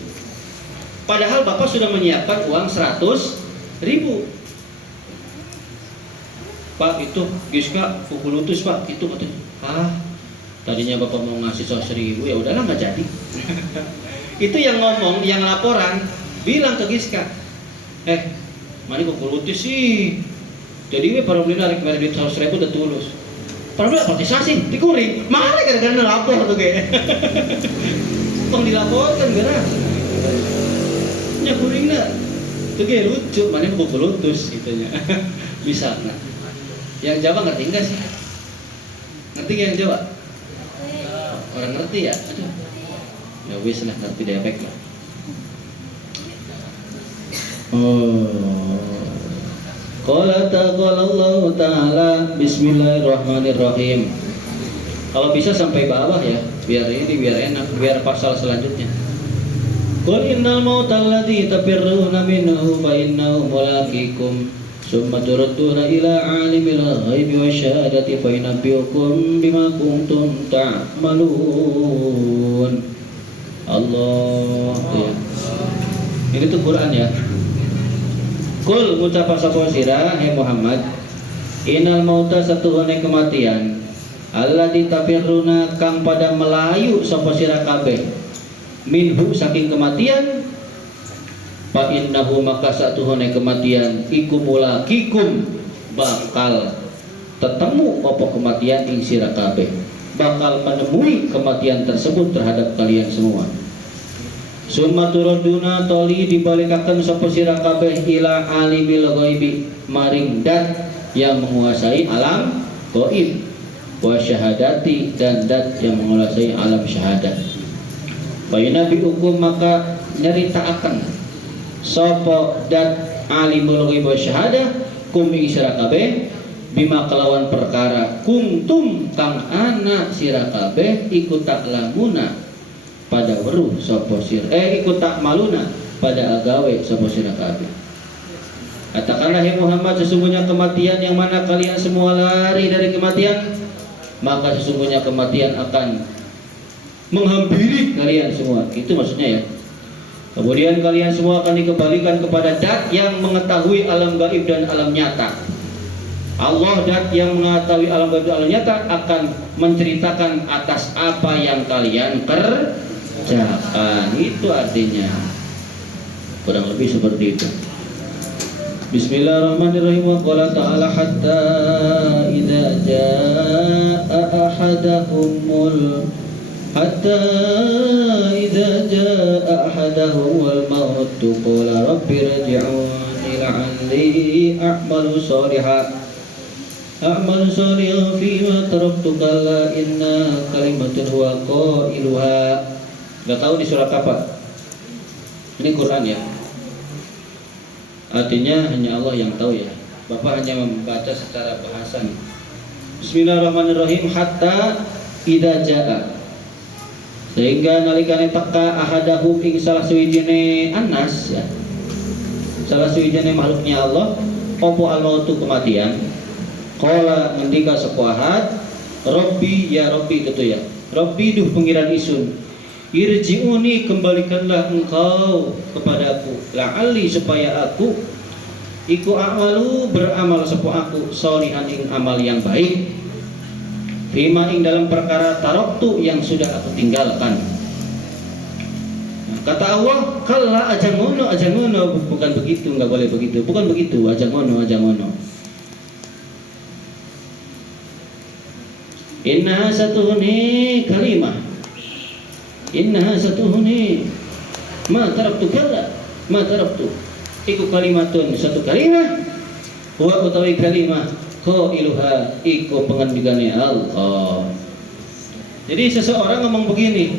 padahal Bapak sudah menyiapkan uang 100.000. Pak, itu Giska kukulutus Pak, itu katanya. Tadinya Bapak mau ngasih 100.000, ya udahlah nggak jadi. Itu yang ngomong, yang laporan bilang ke Giska, mani kok kulutis sih. Jadi para beli narik duit 100.000 udah tulus. Para beli partisasi, dikuring. Mana kadang-kadang lapor tuh kayak. Tong dilaporkan gara. Nya kuring na. Tuh kayak lucu, mani kok kulutus gitunya. Bisa nah. Yang Jawa ngerti enggak sih? Ngerti yang Jawa? Orang ngerti ya? Aduh. Ya wis lah, ngerti dialek lah. Qala Allah Ta'ala Bismillahirrahmanirrahim. Kalau bisa sampai bawah ya, biar enak, biar pasal selanjutnya. Qul innal mauta alladzi tafirruna minhu fa innahu mulaqikum summa turadduna ila alimil ghaibi wasyahadati fa yunabbiukum bima kuntum ta'malun. Allah ya. Ini tuh Quran ya. Kul ngucapa sapa sira he Muhammad, innal mauta satuhune kematian, alladzi tafirruna kang pada melayu sapa sira kabeh, minhu saking kematian, fa innahu maka satuhune kematian iku mulaqikum bakal tetemu apa kematian ing sira kabeh, bakal menemui kematian tersebut terhadap kalian semua. Summa turaduna toli dibalikaken sapa sira kabeh ila alimil ghaibi maring dat yang menguasai alam gaib, wa syahadati dan dat yang menguasai alam syahadat. Bayunabi hukum maka nyeritakan sapa dat alimul ghaib wa syahadah kum ing sira kabeh bima kelawan perkara kuntum kang ana sira kabeh ikut tak lamuna pada weruh sapa sira ikut tak maluna pada agawe sapa sira kabeh. Katakanlah hai Muhammad, sesungguhnya kematian yang mana kalian semua lari dari kematian, maka sesungguhnya kematian akan menghampiri kalian semua. Itu maksudnya ya. Kemudian kalian semua akan dikembalikan kepada dat yang mengetahui alam gaib dan alam nyata. Allah dat yang mengetahui alam gaib dan alam nyata akan menceritakan atas apa yang kalian kerjakan. Itu artinya kurang lebih seperti itu. Bismillahirrahmanirrahim. Wa qala ta'ala hatta idza jaa ahadahumul hatta idza jaa ahadahumul maut qala rabbi rji'uni la'alli a'malu shalihan fima taraktu kalla inna kalimatun huwa qailuha. Enggak tahu di surat apa? Ini Quran ya. Artinya hanya Allah yang tahu ya. Bapak hanya membaca secara bahasa. Bismillahirrahmanirrahim. Hatta idza jaa, sehingga nalikane teka ahadahum ing salah suwijine anas ya, salah suwijine makhluknya Allah opo al-mautu kematian, qala ngendika sapa ahad Rabbi ya Rabbi itu ya, Rabbi duh pengiran isun, irji'uni kembalikanlah engkau kepadaku, la'ali supaya aku iku amalu beramal sapa aku sholihan ing amal yang baik, fima ing dalam perkara taroktu yang sudah aku tinggalkan. Kata Allah, kalla aja ngono, bukan begitu, nggak boleh begitu, bukan begitu, aja ngono. Innaha satuhuni kalimah, innaha satuhuni ma taraktu kalla, ma taraktu iku kalimatun satu kalimah, wa utawi kalimah qailuha iku pengendikane Allah. Jadi seseorang ngomong begini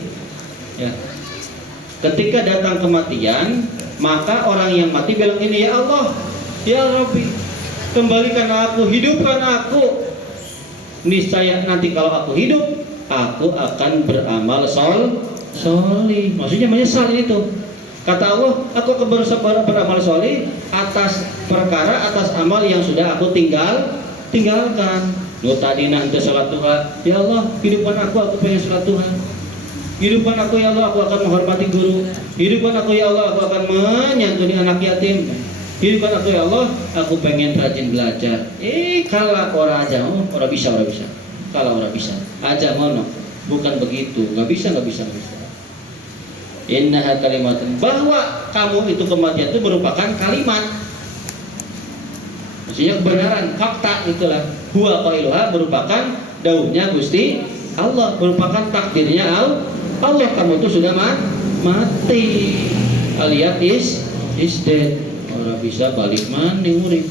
ya, ketika datang kematian maka orang yang mati bilang ini, ya Allah ya Rabbi kembalikan aku, hidupkan aku, niscaya nanti kalau aku hidup aku akan beramal solih. Maksudnya menyesal itu. Kata Allah, aku akan beramal solih atas perkara, atas amal yang sudah aku tinggalkan. Lo tadi nanti salat Tuhan, ya Allah hidupkan aku pengen salat Tuhan. Hidupkan aku ya Allah, aku akan menghormati guru. Hidupkan aku ya Allah, aku akan menyantuni anak yatim. Hidupkan aku ya Allah, aku pengen rajin belajar. Kalau orang aja, orang bisa. Kalau orang bisa, aja mono, bukan begitu. Nggak bisa. Innaha kalimatun, bahwa kamu itu kematian itu merupakan kalimat. Maksudnya kebenaran, fakta itulah. Huwa qailuha merupakan dauhnya Gusti Allah, merupakan takdirnya Allah. Kamu itu sudah mati. Alias is dead. Orang bisa balik maning urip.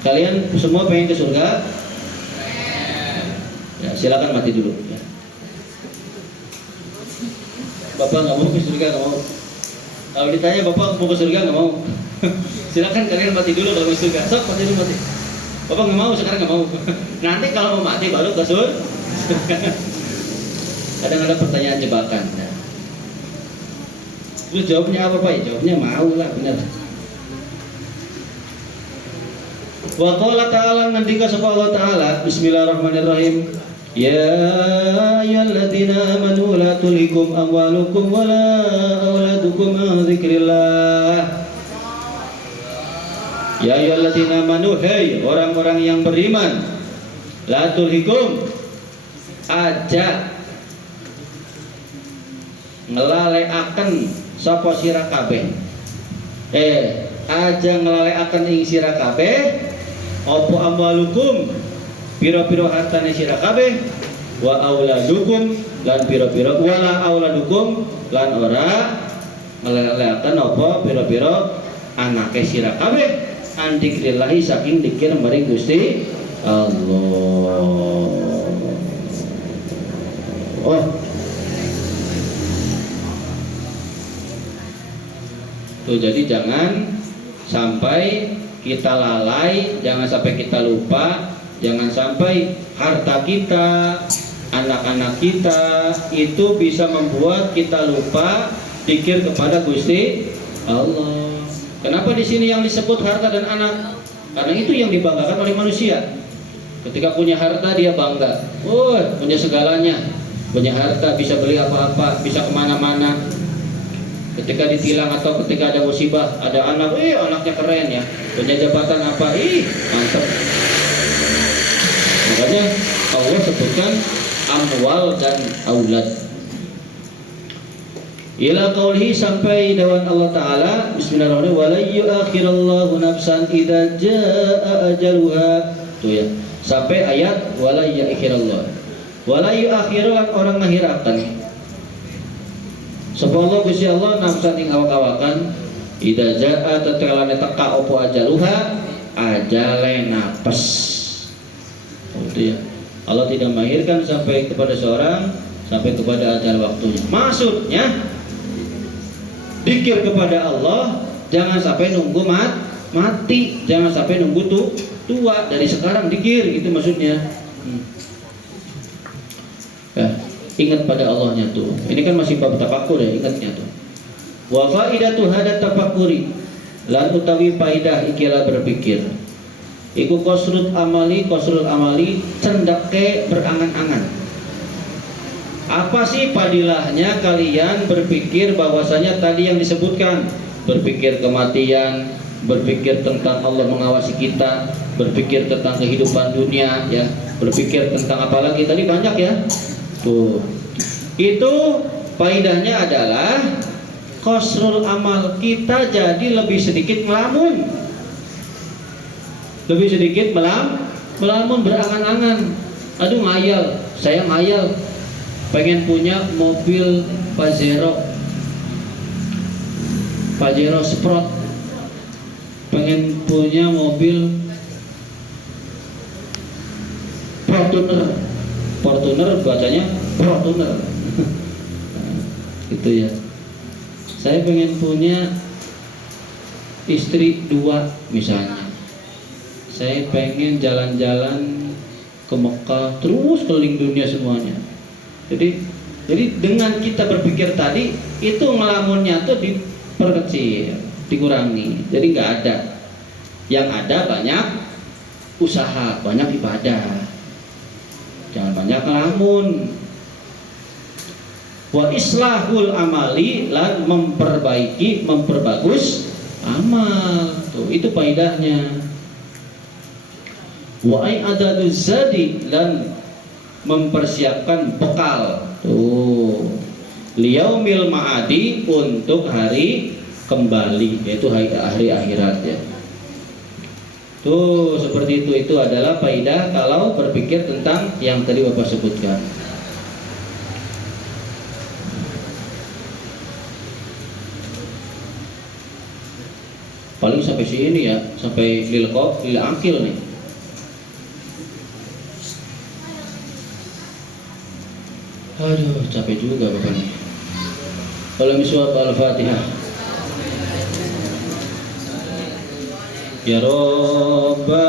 Kalian semua pengen ke surga? Ya, silakan mati dulu ya. Bapak nggak mau ke surga, nggak mau. Kalau ditanya bapak mau ke surga nggak mau. Silakan kalian mati dulu kalau ke surga. Sok mati dulu mati. Bapak nggak mau, sekarang nggak mau. Nanti kalau mau mati baru ke surga. Kadang ada pertanyaan jebakan. Ya. Terus jawabnya apa Pak? Jawabnya mau lah, benar. Wa qala ta'ala, ngendika sapa Allah Ta'ala, bismillahirrahmanirrahim. Ya ayyuhalladzina amanu la tulhikum amwalukum wala auladukum an dzikrillah. Ya ayyuhalladzina amanu, hai orang-orang yang beriman, la tulhikum aja ngelaleaken sapa sira kabeh. aja ngelalekaken ing sira kabeh apa amwalukum pira-pira hartane sira kabeh wa auladukum lan pira-pira wala auladukum lan ora ngelalekaken apa pira-pira anake sira kabeh andikrillahi saking dikir maring Gusti Allah. Oh tuh, jadi jangan sampai kita lalai, jangan sampai kita lupa, jangan sampai harta kita, anak-anak kita itu bisa membuat kita lupa zikir kepada Gusti Allah. Kenapa di sini yang disebut harta dan anak? Karena itu yang dibanggakan oleh manusia. Ketika punya harta dia bangga, oh punya segalanya, punya harta bisa beli apa-apa, bisa kemana-mana. Ketika ditilang atau ketika ada musibah, ada anak, anaknya keren ya, punya jabatan apa, mantap. Makanya Allah sebutkan amwal dan aulad. Ila qaulihi sampai dawan Allah Ta'ala, bismillahirrahmanirrahim, wala yu'akhirallahu nafsan idza jaa ajaluha. Tuh ya, sampai ayat wala yu'akhirallah. Wala yu'akhiran orang menghirakan. Sepuluh Gusti Allah nafsan ing awak-awakan idza jaa tatkala teka opo ajaluha ajale nafas. Oh itu ya. Allah tidak melahirkan sampai kepada seorang sampai kepada ajal waktunya. Maksudnya zikir kepada Allah jangan sampai nunggu mati, jangan sampai nunggu tua, dari sekarang zikir gitu maksudnya. Ya, ingat pada Allahnya tuh. Ini kan masih bab tafakur ya, ingatnya tuh. Wa faidatu hadat tafakuri lan utawi faidah ikilah berpikir. Iku qasrul amali cendake berangan-angan. Apa sih padilahnya kalian berpikir bahwasanya tadi yang disebutkan, berpikir kematian, berpikir tentang Allah mengawasi kita, berpikir tentang kehidupan dunia ya, berpikir tentang apa lagi tadi banyak ya. Tuh. Itu faidahnya adalah qasrul amal, kita jadi lebih sedikit melamun. Lebih sedikit melamun berangan-angan. Aduh ngayal, saya ngayal pengen punya mobil Pajero Sprott, pengen punya mobil Fortuner bacanya Fortuner. Gitu ya. Saya pengen punya istri 2 misalnya. Saya pengen jalan-jalan ke Mekah terus keliling dunia semuanya. Jadi dengan kita berpikir tadi itu ngelamunnya tuh diperkecil, dikurangi. Jadi nggak ada. Yang ada banyak usaha, banyak ibadah. Jangan banyak ngelamun. Wa islahul amali lan memperbaiki, memperbagus amal. Tuh, itu faedahnya. Wa i'adaduz zadi dan mempersiapkan bekal tuh liyaumil ma'adi untuk hari kembali, yaitu hari akhirat ya. Tuh seperti itu adalah faedah kalau berpikir tentang yang tadi Bapak sebutkan. Paling sampai sini ya, sampai lil akil nih. Aduh, capek juga Bapak nih. Kalau misalnya Al-Fatihah. Ya Rabbana